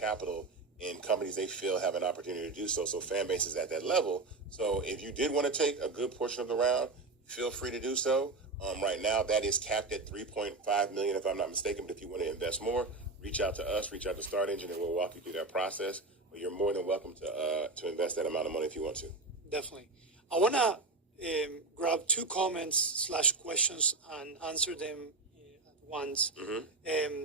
capital in companies they feel have an opportunity to do so. So Fanbase is at that level. So if you did want to take a good portion of the round, feel free to do so. Right now, that is capped at $3.5 million, if I'm not mistaken. But if you want to invest more, reach out to us, reach out to Start Engine, and we'll walk you through that process. But you're more than welcome to invest that amount of money if you want to. Definitely. I want to grab 2 comments / questions and answer them at once. Mm-hmm.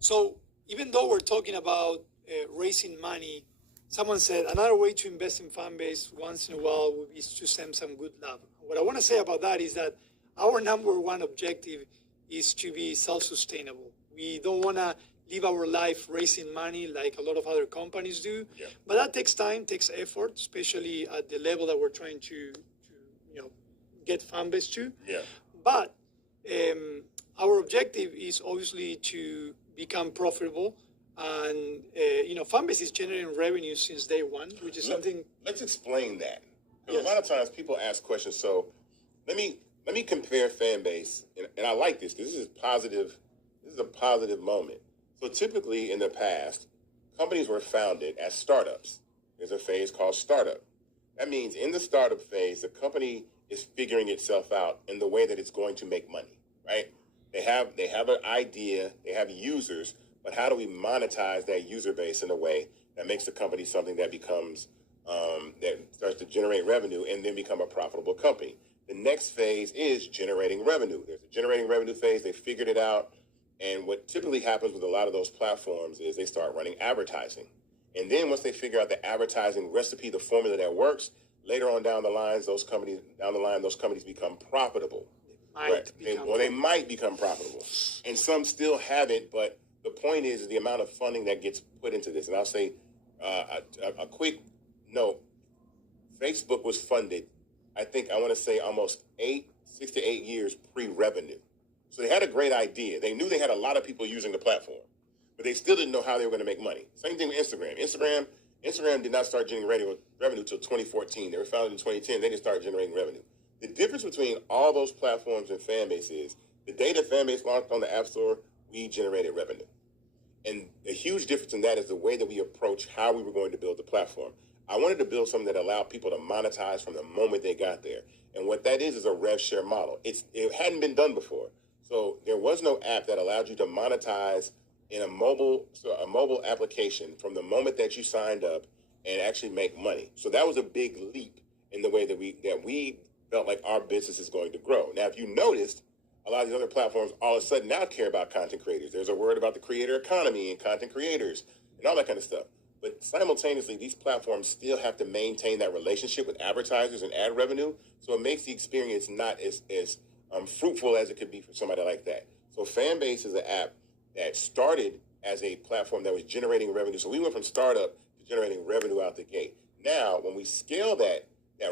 So even though we're talking about raising money, someone said another way to invest in Fanbase once in a while would be to send some good love. What I want to say about that is that our number one objective is to be self-sustainable. We don't want to live our life raising money like a lot of other companies do. Yeah. But that takes time, takes effort, especially at the level that we're trying to get Fanbase to. Yeah. But our objective is obviously to become profitable. And, Fanbase is generating revenue since day one, which is something... Let's explain that. Because Yes. a lot of times people ask questions. So let me compare Fanbase, and I like this because this is positive. This is a positive moment. So typically in the past, companies were founded as startups. There's a phase called startup. That means in the startup phase, the company is figuring itself out in the way that it's going to make money, right? They have an idea, they have users, but how do we monetize that user base in a way that makes the company something that becomes, that starts to generate revenue and then become a profitable company? The next phase is generating revenue. There's a generating revenue phase. They figured it out. And what typically happens with a lot of those platforms is they start running advertising. And then once they figure out the advertising recipe, the formula that works, later on down the line, those companies become profitable. They might become profitable. And some still haven't, but the point is the amount of funding that gets put into this. And I'll say a quick note. Facebook was funded, I want to say almost 6 to 8 years pre-revenue. So they had a great idea. They knew they had a lot of people using the platform, but they still didn't know how they were going to make money. Same thing with Instagram. Instagram did not start generating revenue until 2014. They were founded in 2010. They didn't start generating revenue. The difference between all those platforms and Fanbase is the day that Fanbase launched on the App Store, we generated revenue. And a huge difference in that is the way that we approach how we were going to build the platform. I wanted to build something that allowed people to monetize from the moment they got there. And what that is a rev share model. It hadn't been done before. So there was no app that allowed you to monetize in a mobile application from the moment that you signed up and actually make money. So that was a big leap in the way that we felt like our business is going to grow. Now, if you noticed, a lot of these other platforms all of a sudden now care about content creators. There's a word about the creator economy and content creators and all that kind of stuff. But simultaneously, these platforms still have to maintain that relationship with advertisers and ad revenue. So it makes the experience not as fruitful as it could be for somebody like that. So Fanbase is an app that started as a platform that was generating revenue. So we went from startup to generating revenue out the gate. Now, when we scale that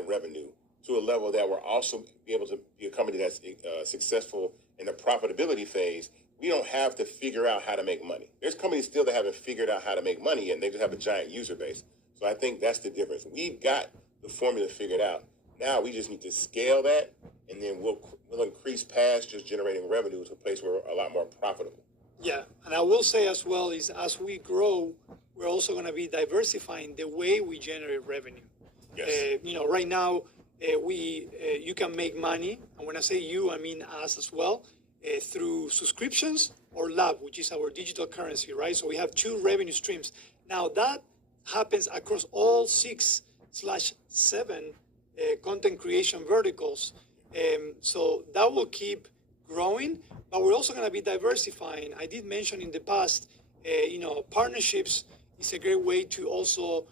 revenue to a level that we're also be able to be a company that's successful in the profitability phase, we don't have to figure out how to make money. There's companies still that haven't figured out how to make money, and they just have a giant user base. So I think that's the difference. We've got the formula figured out. Now we just need to scale that, and then we'll increase past just generating revenue to a place where we're a lot more profitable. Yeah, and I will say as well is as we grow, we're also going to be diversifying the way we generate revenue. Yes. Right now, you can make money, and when I say you, I mean us as well, through subscriptions or Lab, which is our digital currency, right? So we have 2 revenue streams. Now that happens across all 6/7 content creation verticals. So that will keep growing, but we're also going to be diversifying. I did mention in the past, partnerships is a great way to also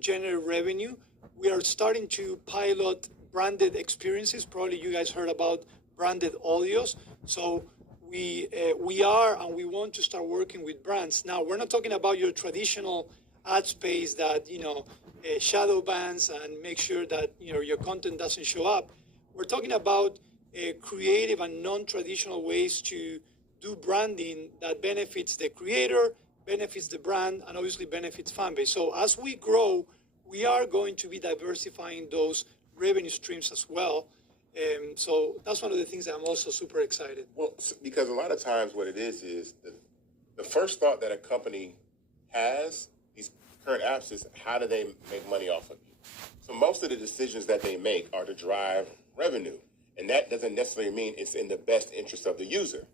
generate revenue. We are starting to pilot branded experiences. Probably you guys heard about branded audios. So we are and we want to start working with brands. Now, we're not talking about your traditional ad space that, shadow bans and make sure that, your content doesn't show up. We're talking about creative and non-traditional ways to do branding that benefits the creator, benefits the brand, and obviously benefits Fanbase. So as we grow, we are going to be diversifying those revenue streams as well. So that's one of the things that I'm also super excited. Well, because a lot of times what it is the first thought that a company has these current apps is how do they make money off of you? So most of the decisions that they make are to drive revenue. And that doesn't necessarily mean it's in the best interest of the user.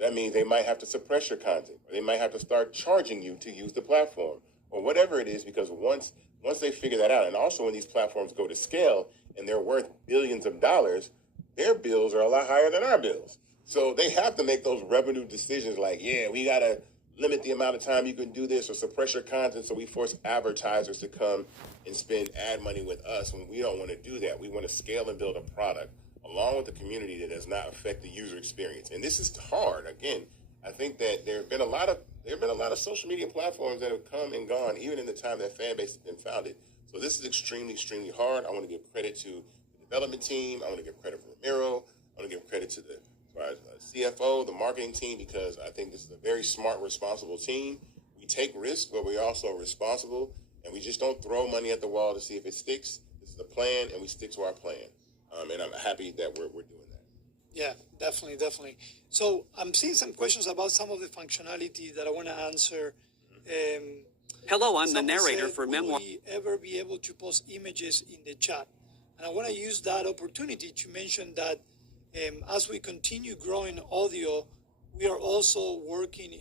That means they might have to suppress your content, or they might have to start charging you to use the platform, or whatever it is, because once they figure that out, and also when these platforms go to scale and they're worth billions of dollars, their bills are a lot higher than our bills. So they have to make those revenue decisions like, yeah, we got to limit the amount of time you can do this or suppress your content, so we force advertisers to come and spend ad money with us when we don't want to do that. We want to scale and build a product along with the community that does not affect the user experience. And this is hard. Again, I think that there have been a lot of social media platforms that have come and gone, even in the time that Fanbase has been founded. So this is extremely, extremely hard. I want to give credit to the development team. I want to give credit to Ramiro. I want to give credit to the CFO, the marketing team, because I think this is a very smart, responsible team. We take risks, but we're also responsible, and we just don't throw money at the wall to see if it sticks. This is a plan, and we stick to our plan. And I'm happy that we're doing that. Yeah, definitely. So I'm seeing some questions about some of the functionality that I want to answer. Hello, I'm the Someone narrator said, for will Memoir. we ever be able to post images in the chat? And I want to use that opportunity to mention that as we continue growing audio, we are also working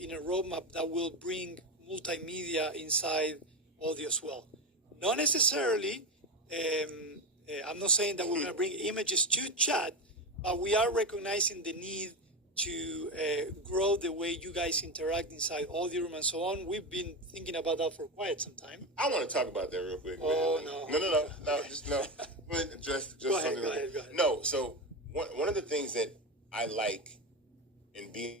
in a roadmap that will bring multimedia inside audio as well. Not necessarily, I'm not saying that we're going to bring images to chat, but we are recognizing the need to grow the way you guys interact inside audio room and so on. We've been thinking about that for quite some time. I want to talk about that real quick. Oh, No, just Go something. ahead. No, so one of the things that I like in being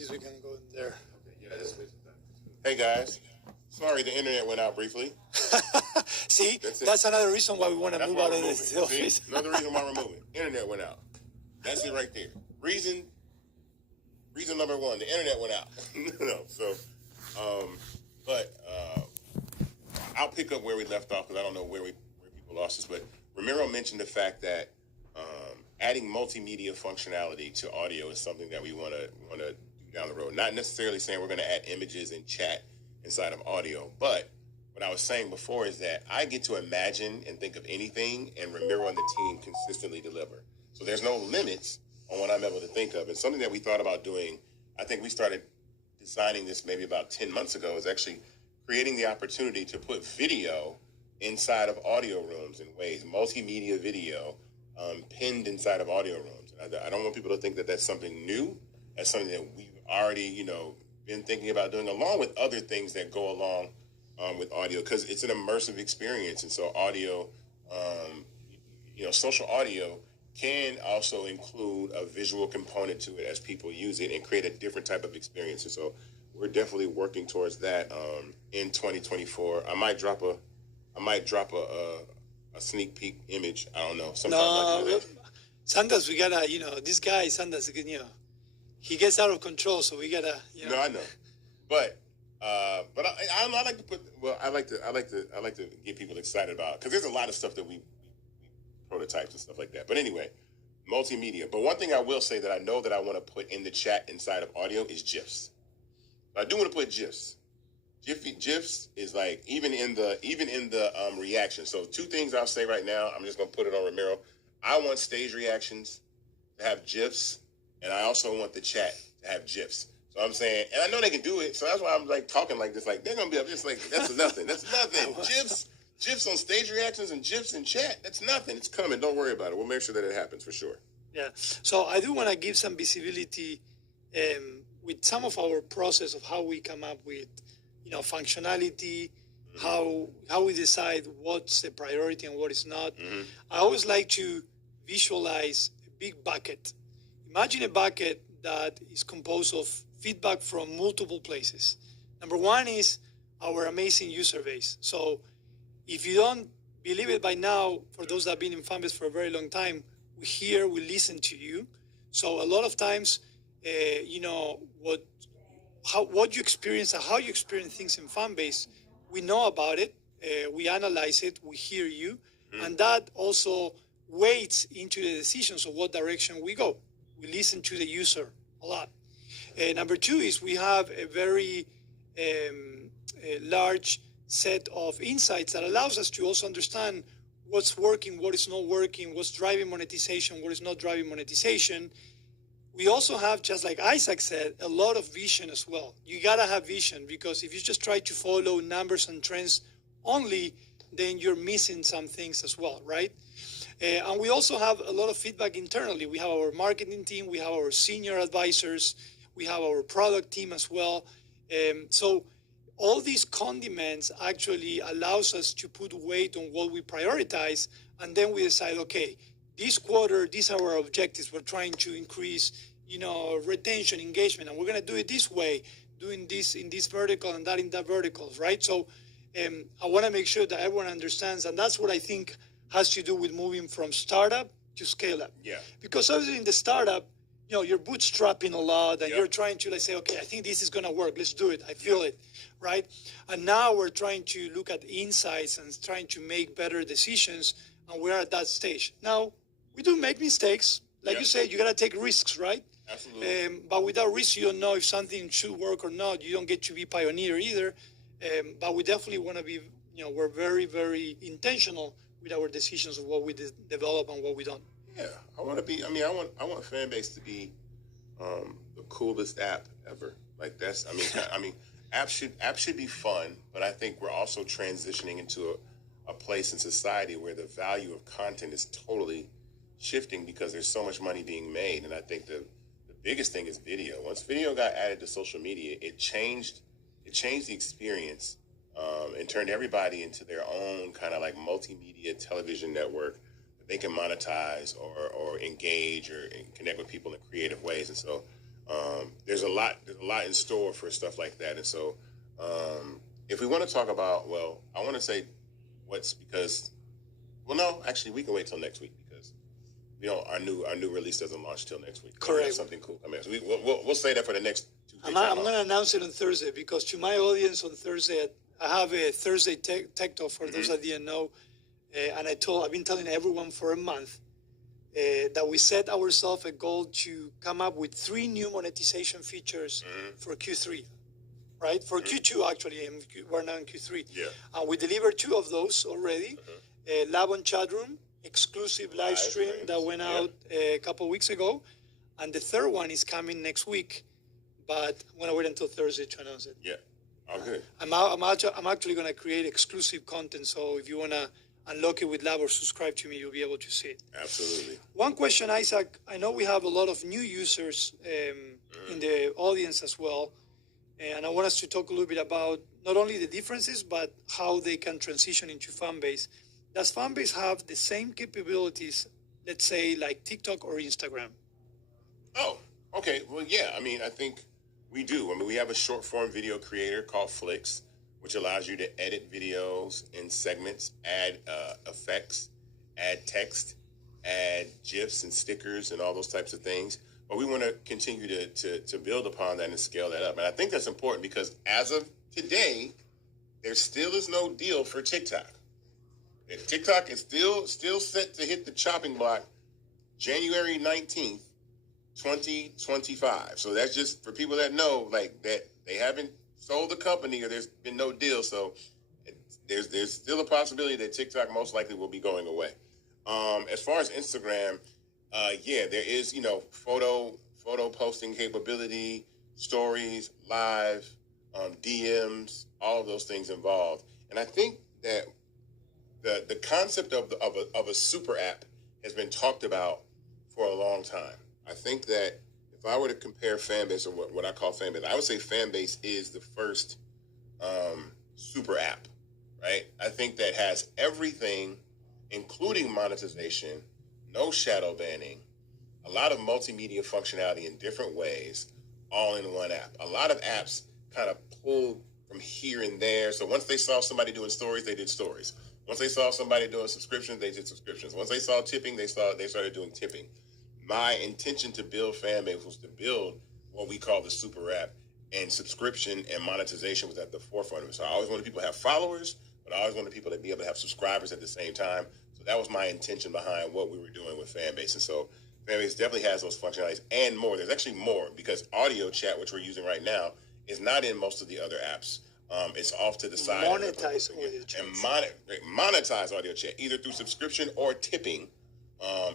At least we can go in there. Hey guys, sorry the internet went out briefly. See, That's it. that's another reason why we want to That's move why out we're of moving. this See? office. Another reason why we're moving. Internet went out. That's it right there. Reason number one, the internet went out. But I'll pick up where we left off because I don't know where people lost us. But Ramiro mentioned the fact that adding multimedia functionality to audio is something that we want to do down the road. Not necessarily saying we're going to add images and chat inside of audio, but what I was saying before is that I get to imagine and think of anything, and Ramiro and the team consistently deliver. So there's no limits on what I'm able to think of. And something that we thought about doing, I think we started designing this maybe about 10 months ago, is actually creating the opportunity to put video inside of audio rooms in ways, multimedia video, pinned inside of audio rooms. I don't want people to think that that's something new. That's something that we've already, been thinking about doing, along with other things that go along with audio, because it's an immersive experience. And so audio, social audio can also include a visual component to it as people use it and create a different type of experience. And so we're definitely working towards that in 2024. I might drop a sneak peek image. I don't know. Sometimes I do that. Sanders, we gotta, this guy Sanders, he gets out of control, so we gotta, No, I know, but I like to put. Well, I like to get people excited about it because there's a lot of stuff that we prototypes and stuff like that. But anyway, multimedia. But one thing I will say that I know that I want to put in the chat inside of audio is GIFs. I do want to put GIFs. GIFs is like even in the reaction. So two things I'll say right now. I'm just gonna put it on Ramiro. I want stage reactions to have GIFs, and I also want the chat to have GIFs. So I'm saying, and I know they can do it, so that's why I'm like talking like this. Like they're gonna be up just like that's nothing. That's nothing. GIFs on stage reactions and GIFs in chat. That's nothing. It's coming. Don't worry about it. We'll make sure that it happens for sure. Yeah. So I do want to give some visibility with some of our process of how we come up with, functionality, how we decide what's the priority and what is not. I always like to visualize a big bucket. Imagine a bucket that is composed of feedback from multiple places. Number one is our amazing user base. So if you don't believe it by now, for those that have been in Fanbase for a very long time, we hear, we listen to you. So a lot of times, what you experience and how you experience things in Fanbase, we know about it, we analyze it, we hear you, and that also weights into the decisions of what direction we go. We listen to the user a lot. Number two is we have a very large set of insights that allows us to also understand what's working, what is not working, what's driving monetization, what is not driving monetization. We also have, just like Isaac said, a lot of vision as well. You gotta have vision, because if you just try to follow numbers and trends only, then you're missing some things as well, right? And we also have a lot of feedback internally. We have our marketing team, we have our senior advisors, we have our product team as well. So all these condiments actually allows us to put weight on what we prioritize, and then we decide, okay, this quarter, these are our objectives. We're trying to increase, retention, engagement, and we're going to do it this way, doing this in this vertical and that in that vertical, right? So I want to make sure that everyone understands, and that's what I think has to do with moving from startup to scale up. Yeah. Because obviously in the startup, you're bootstrapping a lot, and you're trying to say, okay, I think this is going to work. Let's do it. I feel it, right? And now we're trying to look at insights and trying to make better decisions, and we're at that stage. Now, we do make mistakes. Like you said, you got to take risks, right? Absolutely. But without risk, you don't know if something should work or not. You don't get to be pioneer either. But we definitely want to be, we're very, very intentional with our decisions of what we develop and what we don't. Yeah, I want to be. I want Fanbase to be the coolest app ever. Like that's. Apps should be fun, but I think we're also transitioning into a place in society where the value of content is totally shifting because there's so much money being made. And I think the biggest thing is video. Once video got added to social media, it changed the experience and turned everybody into their own kind of like multimedia television network that they can monetize or engage or connect with people in creative ways. And so there's a lot in store for stuff like that. And so if we want to talk about, I want to say no, actually we can wait till next week because our new release doesn't launch till next week. Correct. Something cool. So we'll say that for the next 2 days. I'm going to announce it on Thursday, because to my audience on Thursday, I have a Thursday tech talk for those that didn't know, and I've been telling everyone for a month that we set ourselves a goal to come up with 3 new monetization features for Q3, right? For Q2 actually, and we're now in Q3. Yeah. We delivered 2 of those already. Lab on Chatroom, exclusive live stream that went out a couple of weeks ago, and the third one is coming next week, but I'm going to wait until Thursday to announce it. Yeah. Oh, good. I'm actually going to create exclusive content, so if you want to unlock it with Lab or subscribe to me, you'll be able to see it. Absolutely. One question, Isaac. I know we have a lot of new users in the audience as well, and I want us to talk a little bit about not only the differences, but how they can transition into Fanbase. Does Fanbase have the same capabilities, let's say, like TikTok or Instagram? Oh, okay. Well, yeah. I think we do. We have a short form video creator called Flix, which allows you to edit videos in segments, add effects, add text, add GIFs and stickers and all those types of things. But we want to continue to build upon that and scale that up. And I think that's important because as of today, there still is no deal for TikTok. TikTok is still set to hit the chopping block January 19th, 2025. So that's just for people that know, like, that they haven't sold the company or there's been no deal. So there's still a possibility that TikTok most likely will be going away. As far as Instagram, there is, photo posting capability, stories, live, DMs, all of those things involved. And I think that the concept of a super app has been talked about for a long time. I think that if I were to compare Fanbase, or what I call Fanbase, I would say Fanbase is the first super app, right? I think that has everything, including monetization, no shadow banning, a lot of multimedia functionality in different ways, all in one app. A lot of apps kind of pull from here and there. So once they saw somebody doing stories, they did stories. Once they saw somebody doing subscriptions, they did subscriptions. Once they saw tipping, they started doing tipping. My intention to build Fanbase was to build what we call the super app, and subscription and monetization was at the forefront of it. So I always wanted people to have followers, but I always wanted people to be able to have subscribers at the same time. So that was my intention behind what we were doing with Fanbase. And so Fanbase definitely has those functionalities and more. There's actually more, because audio chat, which we're using right now, is not in most of the other apps. It's off to the side. Monetize audio chat. And monetize audio chat, either through subscription or tipping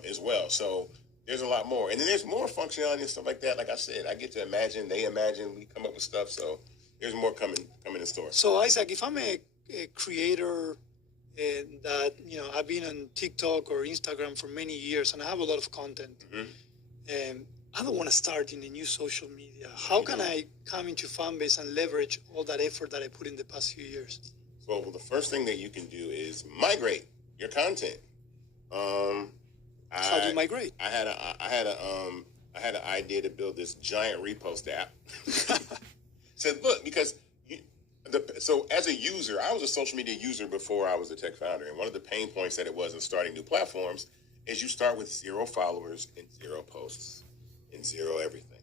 as well. So there's a lot more. And then there's more functionality and stuff like that. Like I said, I get to imagine, they imagine, we come up with stuff. So there's more coming in store. So Isaac, if I'm a creator that, I've been on TikTok or Instagram for many years and I have a lot of content, I don't want to start in a new social media. How can I come into Fanbase and leverage all that effort that I put in the past few years? Well, the first thing that you can do is migrate your content. How do you migrate? I had an idea to build this giant repost app. Said, look, because so as a user, I was a social media user before I was a tech founder, and one of the pain points that it was in starting new platforms is you start with 0 followers and 0 posts and 0 everything.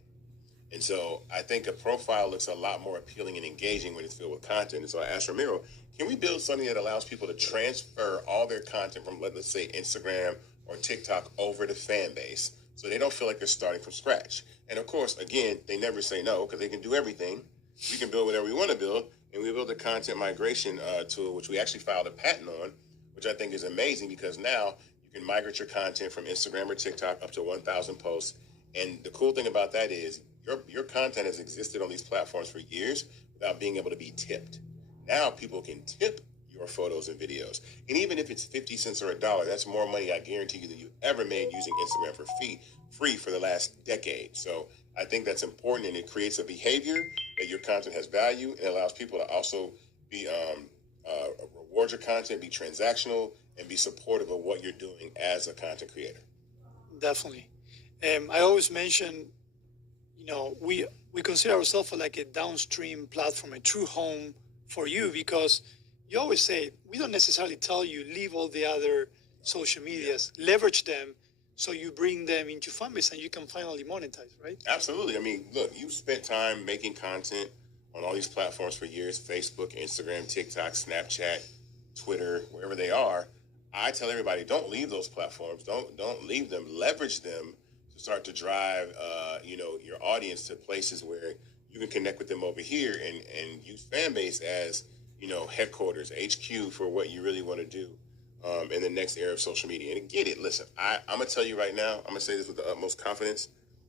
And so I think a profile looks a lot more appealing and engaging when it's filled with content. And so I asked Ramiro, can we build something that allows people to transfer all their content from, let's say, Instagram or TikTok over to Fanbase, so they don't feel like they're starting from scratch? And of course, again, they never say no, because they can do everything. We can build whatever we want to build. And we built a content migration tool, which we actually filed a patent on, which I think is amazing, because now you can migrate your content from Instagram or TikTok up to 1,000 posts. And the cool thing about that is your content has existed on these platforms for years without being able to be tipped. Now people can tip your photos and videos. And even if it's 50 cents or $1, that's more money, I guarantee you, than you've ever made using Instagram for free for the last decade. So I think that's important, and it creates a behavior that your content has value, and allows people to also be reward your content, be transactional, and be supportive of what you're doing as a content creator. Definitely. I always mention, we consider ourselves like a downstream platform, a true home for you, because you always say, we don't necessarily tell you leave all the other social medias, leverage them, so you bring them into Fanbase and you can finally monetize, right? Absolutely. I mean, look, you've spent time making content on all these platforms for years: Facebook, Instagram, TikTok, Snapchat, Twitter, wherever they are. I tell everybody, don't leave those platforms. Don't leave them. Leverage them to start to drive, your audience to places where you can connect with them over here, and use Fanbase as, headquarters, HQ, for what you really want to do in the next era of social media. And get it, listen, I'm going to tell you right now, I'm going to say this with the utmost confidence.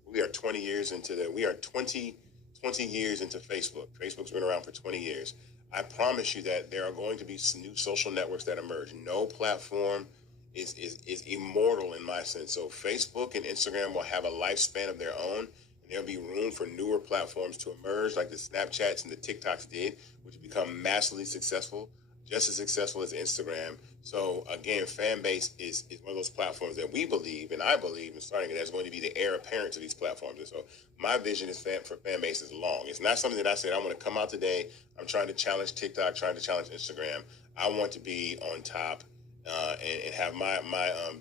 We are 20 years into years into Facebook. Facebook's been around for 20 years. I promise you that there are going to be some new social networks that emerge. No platform is immortal in my sense. So Facebook and Instagram will have a lifespan of their own, and there'll be room for newer platforms to emerge, like the Snapchats and the TikToks did, which have become massively successful, just as successful as Instagram. So again, Fanbase is one of those platforms that we believe, and I believe in starting it, as going to be the heir apparent to these platforms. And so my vision is for Fanbase is long. It's not something that I said I want to come out today, I'm trying to challenge TikTok, trying to challenge Instagram. I want to be on top and have my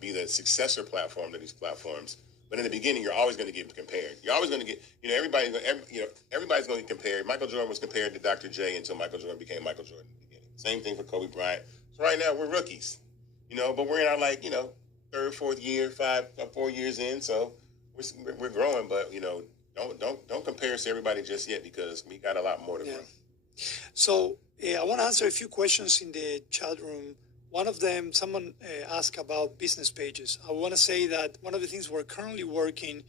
be the successor platform to these platforms. But in the beginning, you're always going to get compared. You're always going to get, everybody's going to get compared. Michael Jordan was compared to Dr. J until Michael Jordan became Michael Jordan in the beginning. Same thing for Kobe Bryant. So right now we're rookies, but we're in our third, fourth year, 4 years in. So we're growing, but don't compare us to everybody just yet, because we got a lot more to grow. So I want to answer a few questions in the chat room. One of them, someone asked about business pages. I want to say that one of the things we're currently working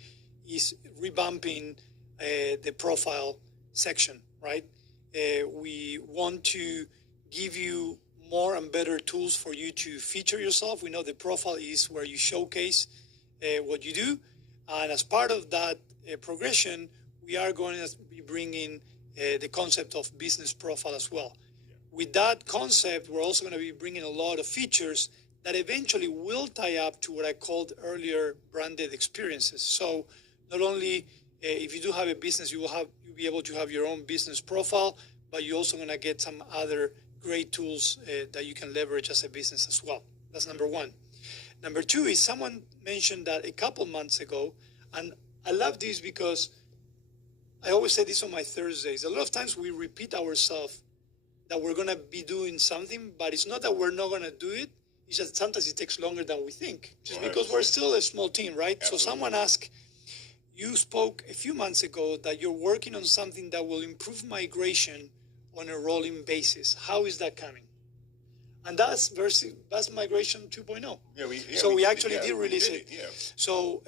is revamping the profile section, right? We want to give you more and better tools for you to feature yourself. We know the profile is where you showcase what you do. And as part of that progression, we are going to be bringing the concept of business profile as well. With that concept, we're also going to be bringing a lot of features that eventually will tie up to what I called earlier branded experiences. So not only if you do have a business, you'll be able to have your own business profile, but you're also going to get some other great tools that you can leverage as a business as well. That's number one. Number two is someone mentioned that a couple months ago, and I love this because I always say this on my Thursdays. A lot of times we repeat ourselves that we're going to be doing something, but it's not that we're not going to do it. It's just sometimes it takes longer than we think, just because we're still a small team, right? Absolutely. So someone asked, you spoke a few months ago that you're working on something that will improve migration on a rolling basis. How is that coming? And that's Migration 2.0. We actually did release it. Yeah. So,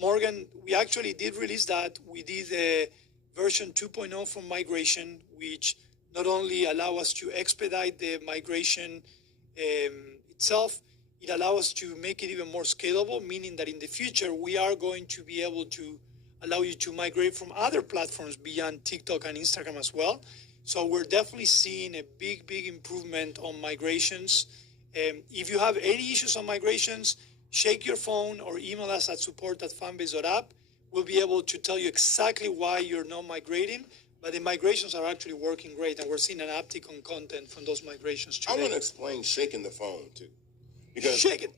Morgan, we actually did release that. We did a version 2.0 from Migration, which not only allow us to expedite the migration itself, it allows us to make it even more scalable, meaning that in the future, we are going to be able to allow you to migrate from other platforms beyond TikTok and Instagram as well. So we're definitely seeing a big improvement on migrations. If you have any issues on migrations, shake your phone or email us at support@fanbase.app. We'll be able to tell you exactly why you're not migrating, but the migrations are actually working great, and we're seeing an uptick on content from those migrations today. I want to explain shaking the phone, too. Because shake it.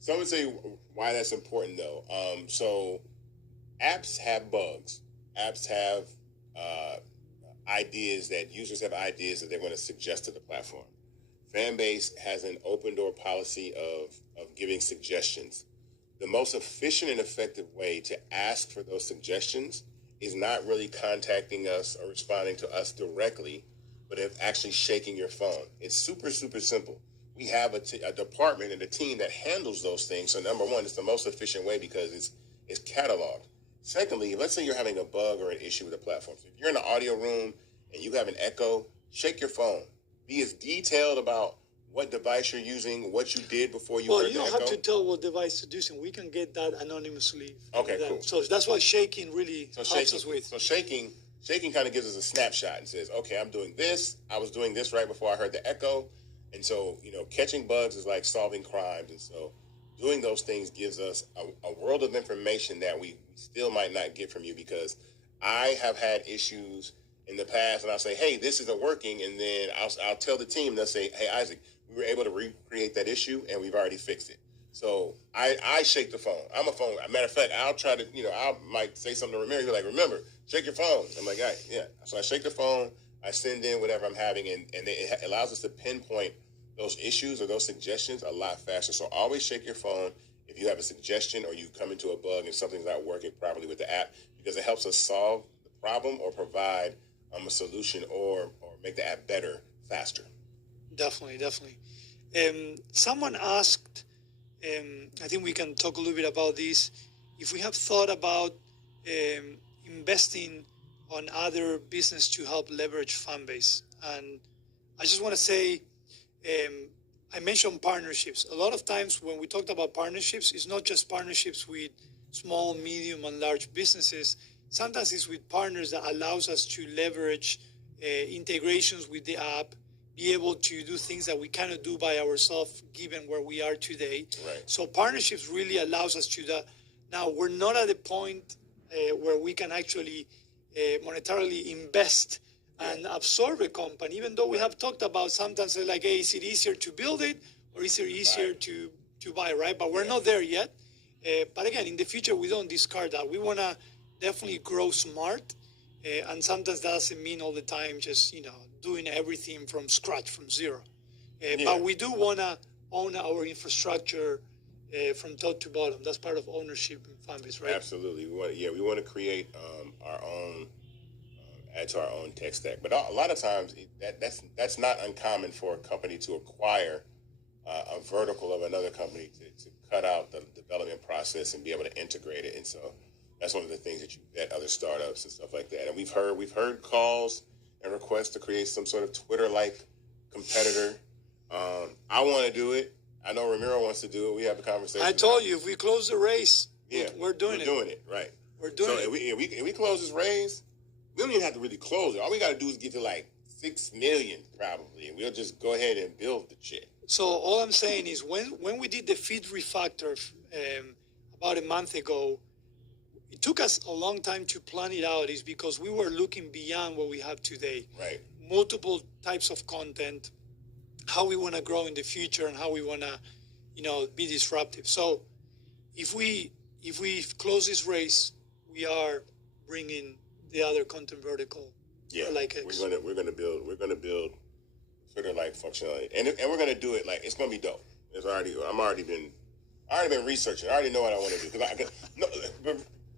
So I'm going to tell you why that's important, though. So apps have bugs. Apps have ideas that users have ideas that they want to suggest to the platform. Fanbase has an open door policy of giving suggestions. The most efficient and effective way to ask for those suggestions is not really contacting us or responding to us directly, but actually shaking your phone. It's super simple. We have a department and a team that handles those things. So number one, it's the most efficient way because it's cataloged. Secondly, let's say you're having a bug or an issue with a platform. So if you're in an audio room and you have an echo, shake your phone. Be as detailed about what device you're using, what you did before you heard the echo. Well, you don't have to tell what device you're using. We can get that anonymously. Okay, cool. So that's what shaking really helps us with. So shaking kind of gives us a snapshot and says, okay, I'm doing this. I was doing this right before I heard the echo. And so, catching bugs is like solving crimes. And so doing those things gives us a world of information that we still might not get from you, because I have had issues in the past and I'll say, hey, this isn't working. And then I'll tell the team, they'll say, hey, Isaac, we were able to recreate that issue and we've already fixed it. So I shake the phone. I'm a phone. Matter of fact, I'll try to, I might say something to Ramiro. You're like, remember, shake your phone. I'm like, all right, yeah. So I shake the phone. I send in whatever I'm having, and it allows us to pinpoint those issues or those suggestions a lot faster. So always shake your phone if you have a suggestion or you come into a bug and something's not working properly with the app, because it helps us solve the problem or provide a solution or make the app better faster. Definitely. Someone asked, I think we can talk a little bit about this, if we have thought about investing on other business to help leverage Fanbase. And I just want to say, I mentioned partnerships. A lot of times when we talked about partnerships, it's not just partnerships with small, medium, and large businesses. Sometimes it's with partners that allows us to leverage integrations with the app, be able to do things that we cannot do by ourselves given where we are today. Right. So partnerships really allows us to that. Now, we're not at the point where we can actually monetarily invest and absorb a company, even though we have talked about sometimes like, hey, is it easier to build it or is it easier to buy, right? But we're not there yet. But again, in the future, we don't discard that. We want to definitely grow smart. And sometimes that doesn't mean all the time just, doing everything from scratch, from zero. But we do want to own our infrastructure from top to bottom. That's part of ownership in Fanbase, right? Absolutely. We want to create our own, add to our own tech stack. But a lot of times that's not uncommon for a company to acquire a vertical of another company to cut out the development process and be able to integrate it. And so That's one of the things that you at other startups and stuff like that. And we've heard calls and requests to create some sort of Twitter-like competitor. I want to do it. I know Ramiro wants to do it. We have a conversation. I told you, if we close the race, we're doing it. Right. We're doing it. So if we close this race, we don't even have to really close it. All we got to do is get to like 6 million probably, and we'll just go ahead and build the shit. So all I'm saying is when we did the feed refactor about a month ago, it took us a long time to plan it out is because we were looking beyond what we have today. Right. Multiple types of content, how we want to grow in the future and how we want to, be disruptive. So if we close this race, we are bringing the other content vertical. Yeah. Like X. We're gonna build Twitter-like functionality. And we're gonna do it like it's gonna be dope. I've already been researching. I already know what I want to do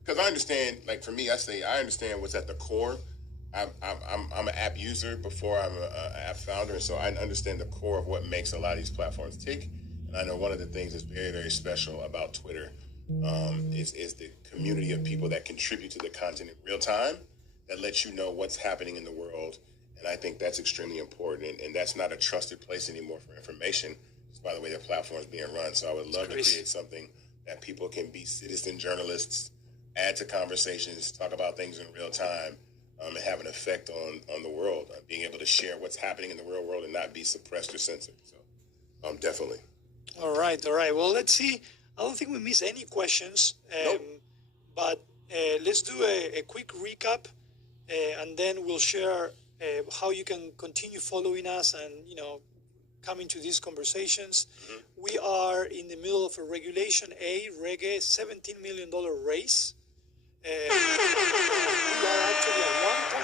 because I understand. Like for me, I understand what's at the core. I'm an app user before I'm an app founder, and so I understand the core of what makes a lot of these platforms tick. And I know one of the things that's very, very special about Twitter is the community of people that contribute to the content in real time that lets you know what's happening in the world. And I think that's extremely important. And that's not a trusted place anymore for information, just by the way the platform is being run. So I would love to create something that people can be citizen journalists, add to conversations, talk about things in real time, and have an effect on the world, being able to share what's happening in the real world and not be suppressed or censored. So definitely. All right. Well, let's see. I don't think we miss any questions, but let's do a quick recap, and then we'll share how you can continue following us and, coming to these conversations. Mm-hmm. We are in the middle of a Regulation A, Reg A, $17 million race. We are actually at 1.9,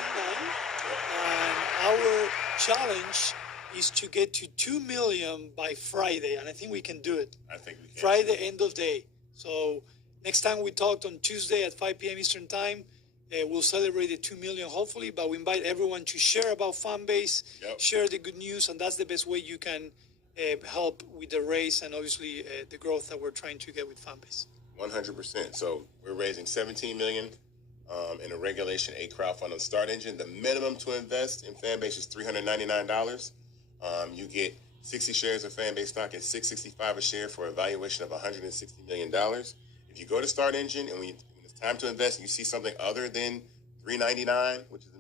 and our challenge is to get to 2 million by Friday, and I think we can do it. I think we can. Friday, end of day. So next time we talked on Tuesday at 5 p.m. Eastern Time, we'll celebrate the 2 million, hopefully, but we invite everyone to share about Fanbase, share the good news, and that's the best way you can help with the race and obviously the growth that we're trying to get with Fanbase. 100%. So we're raising $17 million in a Regulation A crowdfund on Start Engine. The minimum to invest in Fanbase is $399. You get 60 shares of Fanbase stock at $665 a share for a valuation of $160 million. If you go to Start Engine and when it's time to invest and you see something other than $399, which is the